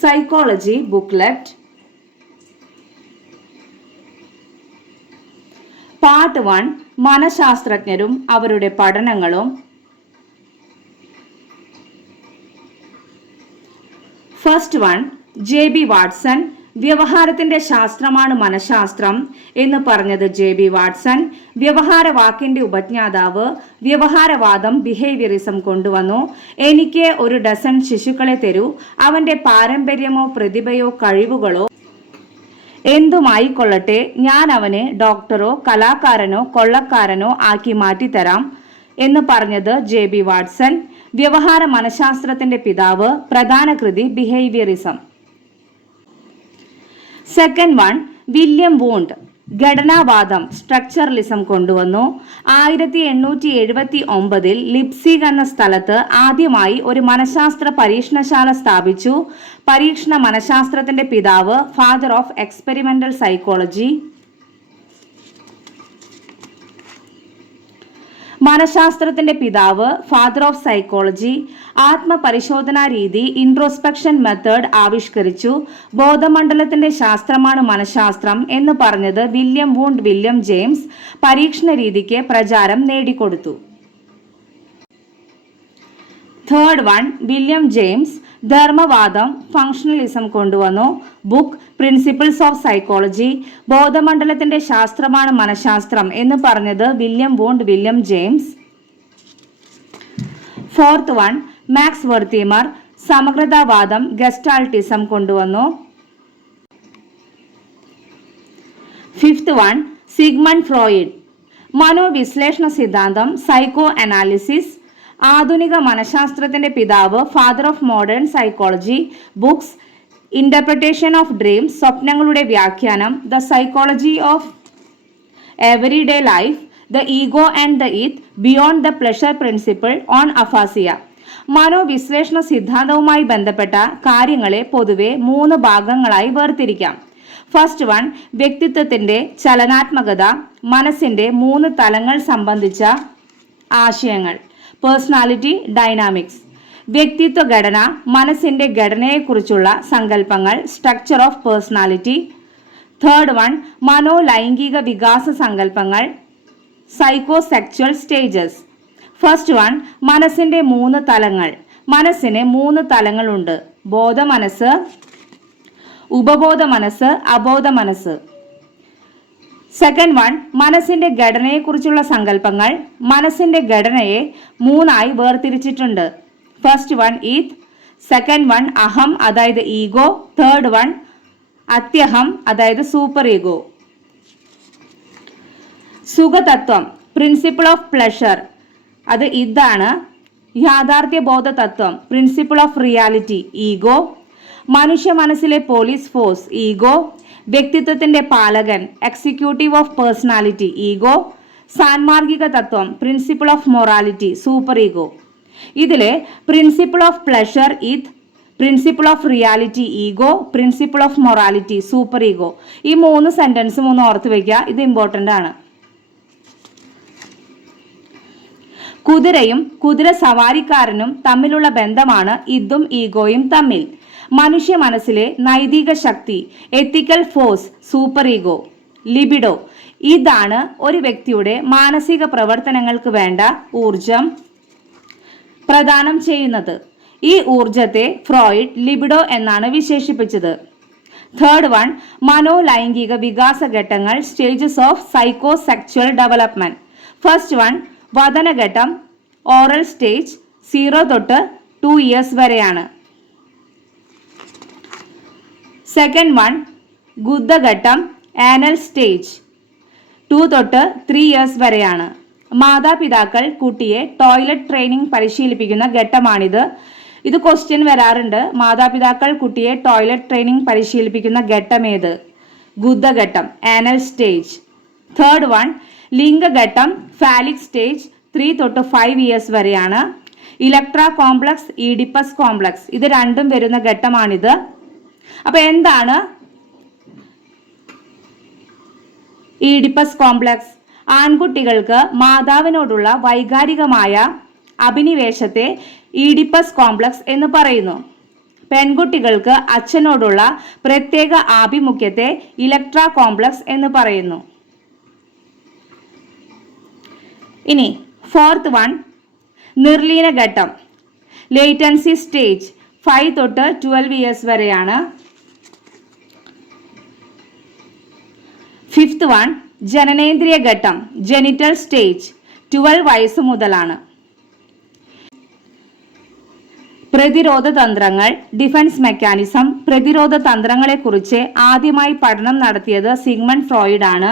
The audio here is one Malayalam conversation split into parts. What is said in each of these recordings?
സൈക്കോളജി ബുക്ക്ലെറ്റ് പാർട്ട് വൺ മനഃശാസ്ത്രജ്ഞരും അവരുടെ പഠനങ്ങളും. First one J B Watson വ്യവഹാരത്തിന്റെ ശാസ്ത്രമാണ് മനഃശാസ്ത്രം എന്ന് പറഞ്ഞത് ജെ ബി വാട്സൺ. വ്യവഹാര വാക്കിന്റെ ഉപജ്ഞാതാവ് വ്യവഹാരവാദം ബിഹേവിയറിസം കൊണ്ടുവന്നു. എനിക്ക് ഒരു ഡസൻ ശിശുക്കളെ തരൂ. അവന്റെ പാരമ്പര്യമോ പ്രതിഭയോ കഴിവുകളോ എന്തുമായിക്കൊള്ളട്ടെ? ഞാൻ അവനെ ഡോക്ടറോ കലാകാരനോ കൊള്ളക്കാരനോ ആക്കി മാറ്റിത്തരാം എന്ന് പറഞ്ഞത് ജെ ബി വാട്സൺ. വ്യവഹാര മനഃശാസ്ത്രത്തിന്റെ പിതാവ് പ്രധാന കൃതി behaviourism second one William Wundt ഘടനാവാദം structuralism കൊണ്ടുവന്നു. ആയിരത്തി എണ്ണൂറ്റി എഴുപത്തി ഒമ്പതിൽ ലിപ്സിക് എന്ന സ്ഥലത്ത് ആദ്യമായി ഒരു മനഃശാസ്ത്ര പരീക്ഷണശാല സ്ഥാപിച്ചു. പരീക്ഷണ മനഃശാസ്ത്രത്തിന്റെ പിതാവ് ഫാദർ ഓഫ് എക്സ്പെരിമെന്റൽ സൈക്കോളജി മനഃശാസ്ത്രത്തിന്റെ പിതാവ് ഫാദർ ഓഫ് സൈക്കോളജി ആത്മപരിശോധനാ രീതി ഇൻട്രോസ്പെക്ഷൻ മെത്തേഡ് ആവിഷ്കരിച്ചു ബോധമണ്ഡലത്തിന്റെ ശാസ്ത്രമാണ് മനഃശാസ്ത്രം എന്ന് പറഞ്ഞത് വില്യം വൂണ്ട് വില്യം ജെയിംസ് പരീക്ഷണ രീതിക്ക് പ്രചാരം നേടിക്കൊടുത്തു. തേർഡ് വൺ വില്യം ജെയിംസ് ധർമ്മവാദം ഫങ്ഷണലിസം കൊണ്ടുവന്നു. ബുക്ക് പ്രിൻസിപ്പിൾസ് ഓഫ് സൈക്കോളജി ബോധമണ്ഡലത്തിന്റെ ശാസ്ത്രമാണ് മനഃശാസ്ത്രം എന്ന് പറഞ്ഞത് William Wundt William James fourth one Max Wertheimer സമഗ്രതാവാദം ഗസ്റ്റാൾട്ടിസം കൊണ്ടുവന്നു. ഫിഫ്ത്ത് വൺ സിഗ്മൺ ഫ്രോയിഡ് മനോവിശ്ലേഷണ സിദ്ധാന്തം സൈക്കോ അനാലിസിസ് ആധുനിക മനഃശാസ്ത്രത്തിന്റെ പിതാവ് father of modern psychology books interpretation of dreams സ്വപ്നങ്ങളുടെ വ്യാഖ്യാനം the psychology of every day life the ego and the id beyond the pleasure principle on aphasia മനോവിശ്ലേഷണ സിദ്ധാന്തവുമായി ബന്ധപ്പെട്ട കാര്യങ്ങളെ പൊതുവെ മൂന്ന് ഭാഗങ്ങളായി വേർതിരിക്കാം. ഫസ്റ്റ് വൺ വ്യക്തിത്വത്തിന്റെ ചലനാത്മകത മനസ്സിന്റെ മൂന്ന് തലങ്ങൾ സംബന്ധിച്ച ആശയങ്ങൾ. പേഴ്സണാലിറ്റി ഡൈനാമിക്സ് വ്യക്തിത്വ ഘടന മനസ്സിന്റെ ഘടനയെക്കുറിച്ചുള്ള സങ്കല്പങ്ങൾ structure of personality third one മനോലൈംഗിക വികാസ സങ്കല്പങ്ങൾ psycho sexual stages first one മനസ്സിന്റെ മൂന്ന് തലങ്ങൾ. മനസ്സിന് മൂന്ന് തലങ്ങളുണ്ട്. ബോധ മനസ്സ് ഉപബോധ മനസ്സ് അബോധ മനസ്സ് സെക്കൻഡ് വൺ മനസ്സിന്റെ ഘടനയെക്കുറിച്ചുള്ള സങ്കല്പങ്ങൾ മനസ്സിന്റെ ഘടനയെ മൂന്നായി വേർതിരിച്ചിട്ടുണ്ട്. First one id second one അഹം അതായത് ഈഗോ തേർഡ് വൺ അത്യഹം അതായത് സൂപ്പർ ഈഗോ സുഖതത്വം പ്രിൻസിപ്പിൾ ഓഫ് പ്ലഷർ അത് ഇതാണ് യാഥാർത്ഥ്യ ബോധ തത്വം പ്രിൻസിപ്പിൾ ഓഫ് റിയാലിറ്റി ഈഗോ മനുഷ്യ മനസ്സിലെ പോലീസ് ഫോഴ്സ് ഈഗോ വ്യക്തിത്വത്തിന്റെ പാലകൻ എക്സിക്യൂട്ടീവ് ഓഫ് പേഴ്സണാലിറ്റി ഈഗോ സാൻമാർഗിക തത്വം principle of morality super ego ഇതിലെ principle of pleasure id principle of reality ego principle of morality super ego ഈ മൂന്ന് സെന്റൻസും ഒന്ന് ഓർത്ത് വയ്ക്കുക ഇത് ഇമ്പോർട്ടന്റ് ആണ്. കുതിരയും കുതിര സവാരിക്കാരനും തമ്മിലുള്ള ബന്ധമാണ് ഇതും ഈഗോയും തമ്മിൽ. മനുഷ്യ മനസ്സിലെ നൈതിക ശക്തി ethical force super ego libido ഇതാണ് ഒരു വ്യക്തിയുടെ മാനസിക പ്രവർത്തനങ്ങൾക്ക് വേണ്ട ഊർജം പ്രദാനം ചെയ്യുന്നത്. ഈ ഊർജത്തെ ഫ്രോയിഡ് ലിബിഡോ എന്നാണ് വിശേഷിപ്പിച്ചത്. തേർഡ് വൺ മനോലൈംഗിക വികാസ ഘട്ടങ്ങൾ stages of psycho sexual development first one വതനഘട്ടം oral stage zero തൊട്ട് ടു ഇയേഴ്സ് വരെയാണ്. സെക്കൻഡ് വൺ ഗുദ്ധഘട്ടം ആനൽ സ്റ്റേജ് ടു തൊട്ട് ത്രീ ഇയേഴ്സ് വരെയാണ്. മാതാപിതാക്കൾ കുട്ടിയെ ടോയ്ലറ്റ് ട്രെയിനിങ് പരിശീലിപ്പിക്കുന്ന ഘട്ടമാണിത്. ഇത് ക്വസ്റ്റ്യൻ വരാറുണ്ട്. മാതാപിതാക്കൾ കുട്ടിയെ ടോയ്ലറ്റ് ട്രെയിനിങ് പരിശീലിപ്പിക്കുന്ന ഘട്ടമേത്? ഗുദ്ധഘട്ടം ആനൽ സ്റ്റേജ് തേർഡ് വൺ ലിംഗഘട്ടം ഫാലിക് സ്റ്റേജ് ത്രീ തൊട്ട് ഫൈവ് ഇയേഴ്സ് വരെയാണ്. ഇലക്ട്ര കോംപ്ലക്സ് ഇഡിപ്പസ് കോംപ്ലക്സ് ഇത് രണ്ടും വരുന്ന ഘട്ടമാണിത്. അപ്പൊ എന്താണ്? Oedipus complex. ആൺകുട്ടികൾക്ക് മാതാവിനോടുള്ള വൈകാരികമായ അഭിനിവേശത്തെ ഈഡിപ്പസ് കോംപ്ലക്സ് എന്ന് പറയുന്നു. പെൺകുട്ടികൾക്ക് അച്ഛനോടുള്ള പ്രത്യേക ആഭിമുഖ്യത്തെ ഇലക്ട്ര കോംപ്ലക്സ് എന്ന് പറയുന്നു. ഇനി ഫോർത്ത് വൺ നിർലീന ഘട്ടം ലേറ്റൻസി സ്റ്റേജ്. ഫൈവ് തൊട്ട് ട്വൽവ് ഇയേഴ്സ് വരെയാണ്. ഫിഫ്ത്ത് വൺ ജനനേന്ദ്രിയ ഘട്ടം ജെനിറ്റൽ സ്റ്റേജ് ട്വൽവ് വയസ്സ് മുതലാണ്. പ്രതിരോധ തന്ത്രങ്ങൾ ഡിഫൻസ് മെക്കാനിസം പ്രതിരോധ തന്ത്രങ്ങളെക്കുറിച്ച് ആദ്യമായി പഠനം നടത്തിയത് സിഗ്മണ്ട് ഫ്രോയിഡ് ആണ്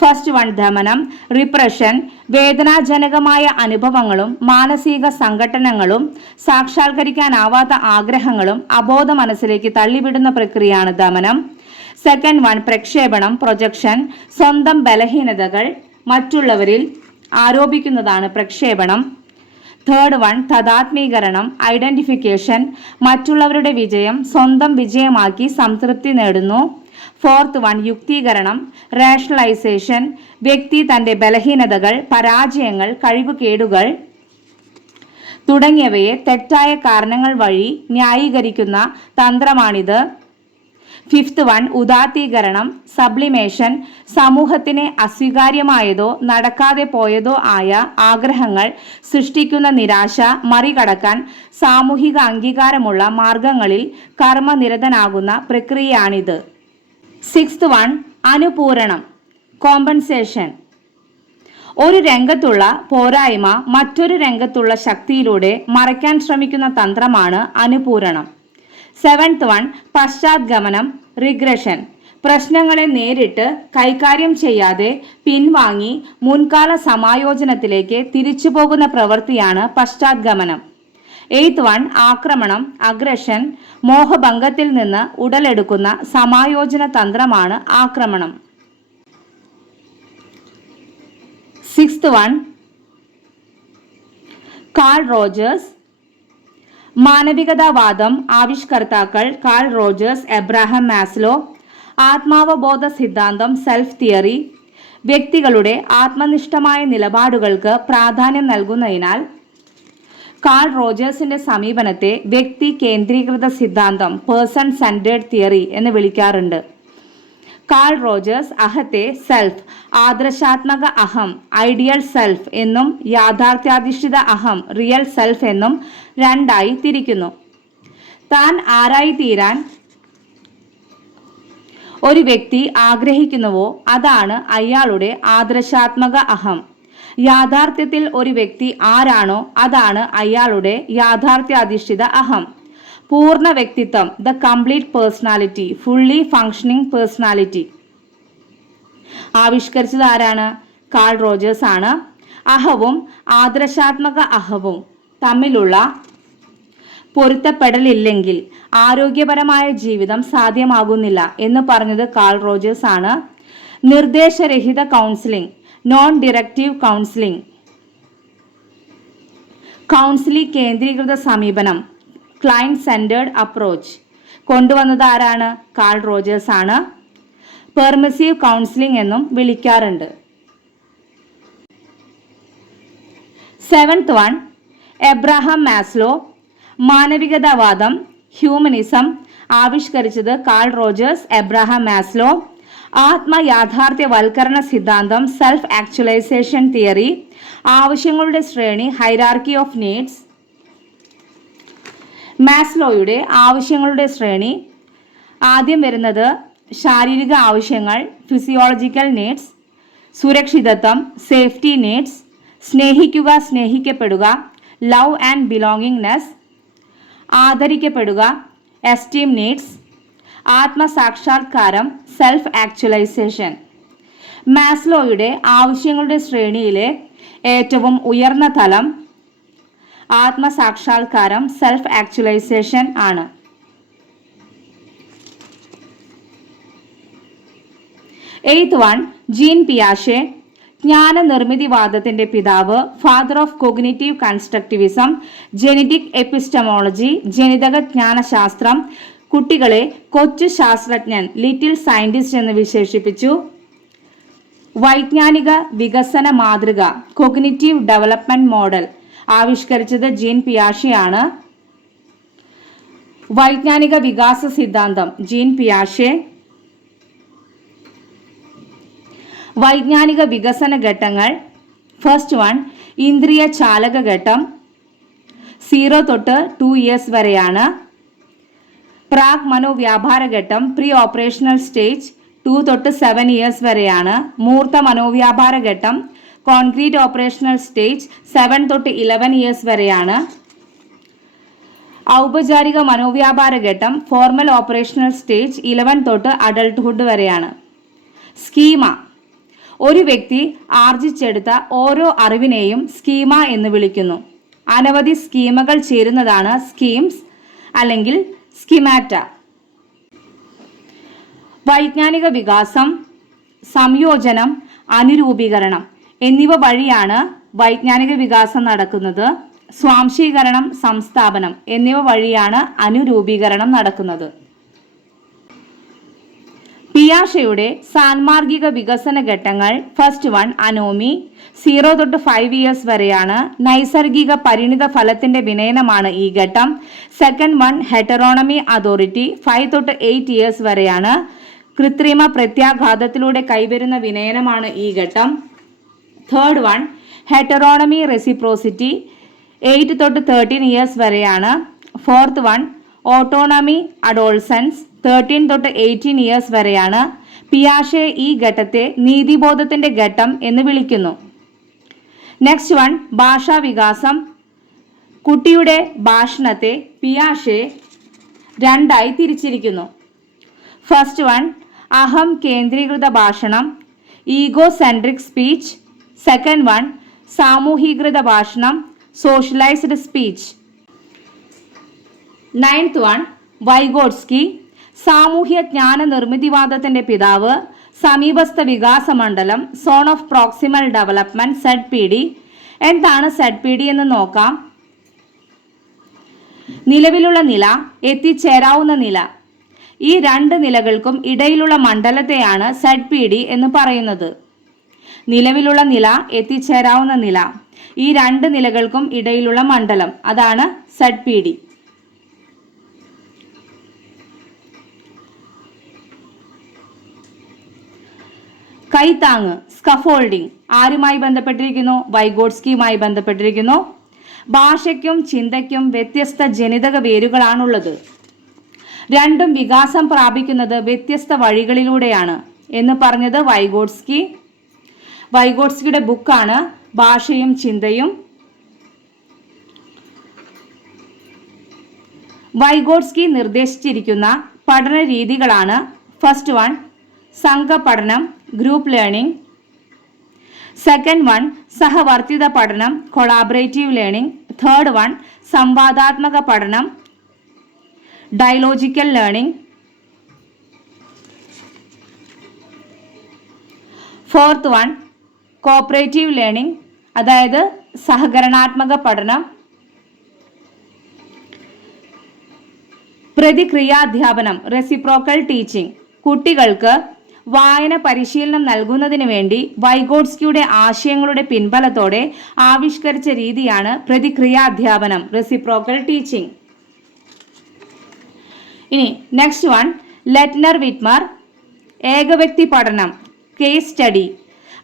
ഫസ്റ്റ് വൺ ദമനം റിപ്രഷൻ വേദനാജനകമായ അനുഭവങ്ങളും മാനസിക സംഘട്ടനങ്ങളും സാക്ഷാത്കരിക്കാനാവാത്ത ആഗ്രഹങ്ങളും അബോധ മനസ്സിലേക്ക് തള്ളിവിടുന്ന പ്രക്രിയയാണ് ദമനം. സെക്കൻഡ് വൺ പ്രക്ഷേപണം പ്രൊജക്ഷൻ സ്വന്തം ബലഹീനതകൾ മറ്റുള്ളവരിൽ ആരോപിക്കുന്നതാണ് പ്രക്ഷേപണം. തേർഡ് വൺ തഥാത്മീകരണം ഐഡന്റിഫിക്കേഷൻ മറ്റുള്ളവരുടെ വിജയം സ്വന്തം വിജയമാക്കി സംതൃപ്തി നേടുന്നു. ഫോർത്ത് വൺ യുക്തീകരണം റാഷണലൈസേഷൻ വ്യക്തി തന്റെ ബലഹീനതകൾ പരാജയങ്ങൾ കഴിവുകേടുകൾ തുടങ്ങിയവയെ തെറ്റായ കാരണങ്ങൾ വഴി ന്യായീകരിക്കുന്ന തന്ത്രമാണിത്. ഫിഫ്ത്ത് വൺ ഉദാത്തീകരണം സബ്ലിമേഷൻ സമൂഹത്തിന് അസ്വീകാര്യമായതോ നടക്കാതെ പോയതോ ആയ ആഗ്രഹങ്ങൾ സൃഷ്ടിക്കുന്ന നിരാശ മറികടക്കാൻ സാമൂഹിക അംഗീകാരമുള്ള മാർഗങ്ങളിൽ കർമ്മനിരതനാകുന്ന പ്രക്രിയയാണിത്. സിക്സ്ത് വൺ അനുപൂരണം കോമ്പൻസേഷൻ ഒരു രംഗത്തുള്ള പോരായ്മ മറ്റൊരു രംഗത്തുള്ള ശക്തിയിലൂടെ മറയ്ക്കാൻ ശ്രമിക്കുന്ന തന്ത്രമാണ് അനുപൂരണം. സെവൻത് വൺ പശ്ചാത്ഗമനം റിഗ്രഷൻ. പ്രശ്നങ്ങളെ നേരിട്ട് കൈകാര്യം ചെയ്യാതെ പിൻവാങ്ങി മുൻകാല സമായോജനത്തിലേക്ക് തിരിച്ചു പോകുന്ന പ്രവൃത്തിയാണ് പശ്ചാത്ഗമനം. എയ്ത്ത് വൺ ആക്രമണം അഗ്രഷൻ മോഹഭംഗത്തിൽ നിന്ന് ഉടലെടുക്കുന്ന സമായോജന തന്ത്രമാണ് ആക്രമണം. സിക്സ്ത് വൺ കാൾ റോജേഴ്സ് മാനവികതാവാദം ആവിഷ്കർത്താക്കൾ കാൾ റോജേഴ്സ് എബ്രാഹം മാസ്ലോ ആത്മാവബോധ സിദ്ധാന്തം സെൽഫ് തിയറി വ്യക്തികളുടെ ആത്മനിഷ്ഠമായ നിലപാടുകൾക്ക് പ്രാധാന്യം നൽകുന്നതിനാൽ കാൾ റോജേഴ്സിന്റെ സമീപനത്തെ വ്യക്തി കേന്ദ്രീകൃത സിദ്ധാന്തം പേഴ്സൺ സെന്റേഡ് തിയറി എന്ന് വിളിക്കാറുണ്ട്. കാൾ റോജേഴ്സ് അഹത്തെ സെൽഫ് ആദർശാത്മക അഹം ഐഡിയൽ സെൽഫ് എന്നും യാഥാർത്ഥ്യാധിഷ്ഠിത അഹം റിയൽ സെൽഫ് എന്നും രണ്ടായി തിരിക്കുന്നു. താൻ ആരായി തീരാൻ ഒരു വ്യക്തി ആഗ്രഹിക്കുന്നുവോ? അതാണ് അയാളുടെ ആദർശാത്മക അഹം. യാഥാർത്ഥ്യത്തിൽ ഒരു വ്യക്തി ആരാണോ അതാണ് അയാളുടെ യാഥാർത്ഥ്യാധിഷ്ഠിത അഹം. പൂർണ വ്യക്തിത്വം the complete personality fully functioning personality ആവിഷ്കരിച്ചത് ആരാണ്? കാൾ റോജേഴ്സ് ആണ്. അഹവും ആദർശാത്മക അഹവും തമ്മിലുള്ള പൊരുത്തപ്പെടലില്ലെങ്കിൽ ആരോഗ്യപരമായ ജീവിതം സാധ്യമാകുന്നില്ല എന്ന് പറഞ്ഞത് കാൾ റോജേഴ്സ് ആണ്. നിർദ്ദേശരഹിത counselling non directive counselling counselling കേന്ദ്രീകൃത സമീപനം. ക്ലയന്റ് സെന്റേർഡ് അപ്രോച്ച് കൊണ്ടുവന്നത് ആരാണ്? കാൾ റോജേഴ്സ് ആണ്. പെർമിസീവ് കൗൺസിലിംഗ് എന്നും വിളിക്കാറുണ്ട്. സെവൻത് വൺ എബ്രഹാം മാസ്ലോ മാനവികതാവാദം ഹ്യൂമനിസം ആവിഷ്കരിച്ചത് കാൾ റോജേഴ്സ് എബ്രഹാം മാസ്ലോ ആത്മയാഥാർത്ഥ്യവൽക്കരണ സിദ്ധാന്തം സെൽഫ് ആക്ച്വലൈസേഷൻ തിയറി ആവശ്യങ്ങളുടെ ശ്രേണി ഹൈറാർക്കി ഓഫ് നീഡ്സ് മാസ്ലോയുടെ ആവശ്യങ്ങളുടെ ശ്രേണി. ആദ്യം വരുന്നത് ശാരീരിക ആവശ്യങ്ങൾ ഫിസിയോളജിക്കൽ നീഡ്സ് സുരക്ഷിതത്വം സേഫ്റ്റി നീഡ്സ് സ്നേഹിക്കുക സ്നേഹിക്കപ്പെടുക ലവ് ആൻഡ് ബിലോങ്ങിങ്നെസ് ആദരിക്കപ്പെടുക എസ്റ്റീം നീഡ്സ് ആത്മസാക്ഷാത്കാരം സെൽഫ് ആക്ച്വലൈസേഷൻ മാസ്ലോയുടെ ആവശ്യങ്ങളുടെ ശ്രേണിയിലെ ഏറ്റവും ഉയർന്ന തലം ആത്മസാക്ഷാത്കാരം സെൽഫ് ആക്ച്വലൈസേഷൻ ആണ്. എയ്ത്ത് വൺ ജീൻ പിയാഷെ ജ്ഞാന നിർമ്മിതിവാദത്തിന്റെ പിതാവ് father of cognitive constructivism genetic epistemology ജനിതക ജ്ഞാനശാസ്ത്രം കുട്ടികളെ കൊച്ചു ശാസ്ത്രജ്ഞൻ ലിറ്റിൽ സയന്റിസ്റ്റ് എന്ന് വിശേഷിപ്പിച്ചു. വൈജ്ഞാനിക വികസന മാതൃക കൊഗ്നിറ്റീവ് ഡെവലപ്മെന്റ് മോഡൽ ആവിഷ്കരിച്ചത് ജീൻ പിയാഷെയാണ്. വൈജ്ഞാനിക വികാസ സിദ്ധാന്തം ജീൻ പിയാഷെ. വൈജ്ഞാനിക വികസന ഘട്ടങ്ങൾ ഫസ്റ്റ് വൺ ഇന്ദ്രിയ ചാലക ഘട്ടം സീറോ തൊട്ട് ടു ഇയേഴ്സ് വരെയാണ്. പ്രാഗ് മനോവ്യാപാര ഘട്ടം പ്രീ ഓപ്പറേഷണൽ സ്റ്റേജ് ടു തൊട്ട് സെവൻ ഇയേഴ്സ് വരെയാണ്. മൂർത്ത മനോവ്യാപാര ഘട്ടം കോൺക്രീറ്റ് ഓപ്പറേഷണൽ സ്റ്റേജ് സെവൻ തൊട്ട് ഇലവൻ ഇയേഴ്സ് വരെയാണ്. ഔപചാരിക മനോവ്യാപാര ഘട്ടം ഫോർമൽ ഓപ്പറേഷണൽ സ്റ്റേജ് ഇലവൻ തൊട്ട് അഡൾട്ട്ഹുഡ് വരെയാണ്. സ്കീമ. ഒരു വ്യക്തി ആർജിച്ചെടുത്ത ഓരോ അറിവിനെയും സ്കീമ എന്ന് വിളിക്കുന്നു. അനവധി സ്കീമകൾ ചേരുന്നതാണ് സ്കീംസ് അല്ലെങ്കിൽ സ്കിമാറ്റ. വൈജ്ഞാനിക വികാസം സംയോജനം അനുരൂപീകരണം എന്നിവ വഴിയാണ് വൈജ്ഞാനിക വികാസം നടക്കുന്നത്. സ്വാംശീകരണം സംസ്ഥാപനം എന്നിവ വഴിയാണ് അനുരൂപീകരണം നടക്കുന്നത്. പിയാഷയുടെ സാൻമാർഗിക വികസന ഘട്ടങ്ങൾ ഫസ്റ്റ് വൺ അനോമി സീറോ തൊട്ട് ഫൈവ് ഇയേഴ്സ് വരെയാണ് നൈസർഗിക പരിണിത ഫലത്തിന്റെ വിനയനമാണ് ഈ ഘട്ടം. Second one heteronomy authority five തൊട്ട് എയ്റ്റ് ഇയേഴ്സ് വരെയാണ് കൃത്രിമ പ്രത്യാഘാതത്തിലൂടെ കൈവരുന്ന വിനയനമാണ് ഈ ഘട്ടം. Third one heteronomy reciprocity eight തൊട്ട് തേർട്ടീൻ ഇയേഴ്സ് വരെയാണ്. Fourth one autonomy adolescence thirteen തൊട്ട് എയ്റ്റീൻ ഇയേഴ്സ് വരെയാണ് പിയാഷെ ഈ ഘട്ടത്തെ നീതിബോധത്തിന്റെ ഘട്ടം എന്ന് വിളിക്കുന്നു. നെക്സ്റ്റ് വൺ ഭാഷാ വികാസം. കുട്ടിയുടെ ഭാഷണത്തെ പിയാഷെ രണ്ടായി തിരിച്ചിരിക്കുന്നു. ഫസ്റ്റ് വൺ അഹം കേന്ദ്രീകൃത ഭാഷണം ego centric speech second one സാമൂഹീകൃത ഭാഷണം socialized speech ninth one Vygotsky സാമൂഹ്യ ജ്ഞാന നിർമ്മിതിവാദത്തിന്റെ പിതാവ് സമീപസ്ഥ വികാസ മണ്ഡലം zone of proximal development Z P D എന്താണ് സെഡ് പി ഡി എന്ന് നോക്കാം. നിലവിലുള്ള നില എത്തിച്ചേരാവുന്ന നില. ഈ രണ്ട് നിലകൾക്കും ഇടയിലുള്ള മണ്ഡലത്തെയാണ് സെഡ് പി ഡി എന്ന് പറയുന്നത്. നിലവിലുള്ള നില എത്തിച്ചേരാവുന്ന നില. ഈ രണ്ട് നിലകൾക്കും ഇടയിലുള്ള മണ്ഡലം അതാണ് സെഡ് പി ഡി കൈത്താങ് സ്കഫോൾഡിംഗ് ആരുമായി ബന്ധപ്പെട്ടിരിക്കുന്നു? വൈഗോഡ്സ്കിയുമായി ബന്ധപ്പെട്ടിരിക്കുന്നു. ഭാഷയ്ക്കും ചിന്തയ്ക്കും വ്യത്യസ്ത ജനിതക വേരുകളാണുള്ളത്. രണ്ടും വികാസം പ്രാപിക്കുന്നത് വ്യത്യസ്ത വഴികളിലൂടെയാണ് എന്ന് പറഞ്ഞത് വൈഗോഡ്സ്കി വൈഗോഡ്സ്കിയുടെ ബുക്കാണ് ഭാഷയും ചിന്തയും. വൈഗോഡ്സ്കി നിർദ്ദേശിച്ചിരിക്കുന്ന പഠന രീതികളാണ് ഫസ്റ്റ് വൺ സംഘപഠനം ഗ്രൂപ്പ് ലേണിംഗ്. സെക്കൻഡ് വൺ സഹവർത്തിത പഠനം കൊളാബറേറ്റീവ് ലേണിംഗ്. തേർഡ് വൺ സംവാദാത്മക പഠനം dialogical learning. Fourth one cooperative learning അതായത് സഹകരണാത്മക പഠനം. പ്രതിക്രിയാധ്യാപനം റെസിപ്രോക്കൽ ടീച്ചിങ്. കുട്ടികൾക്ക് വായന പരിശീലനം നൽകുന്നതിന് വേണ്ടി വൈഗോഡ്സ്കിയുടെ ആശയങ്ങളുടെ പിൻബലത്തോടെ ആവിഷ്കരിച്ച രീതിയാണ് പ്രതിക്രിയാധ്യാപനം റെസിപ്രോക്കൽ ടീച്ചിങ് ഇനി നെക്സ്റ്റ് വൺ ലെറ്റ്നർ വിറ്റ്മർ ഏകവ്യക്തി പഠനം കേസ് സ്റ്റഡി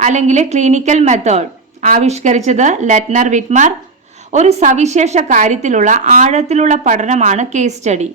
അല്ലെങ്കിൽ ക്ലിനിക്കൽ മെത്തേഡ് ആവിഷ്കരിച്ചത് ലെറ്റ്നർ വിറ്റ്മർ ഒരു സവിശേഷ കാര്യത്തിലുള്ള ആഴത്തിലുള്ള പഠനമാണ് കേസ് സ്റ്റഡി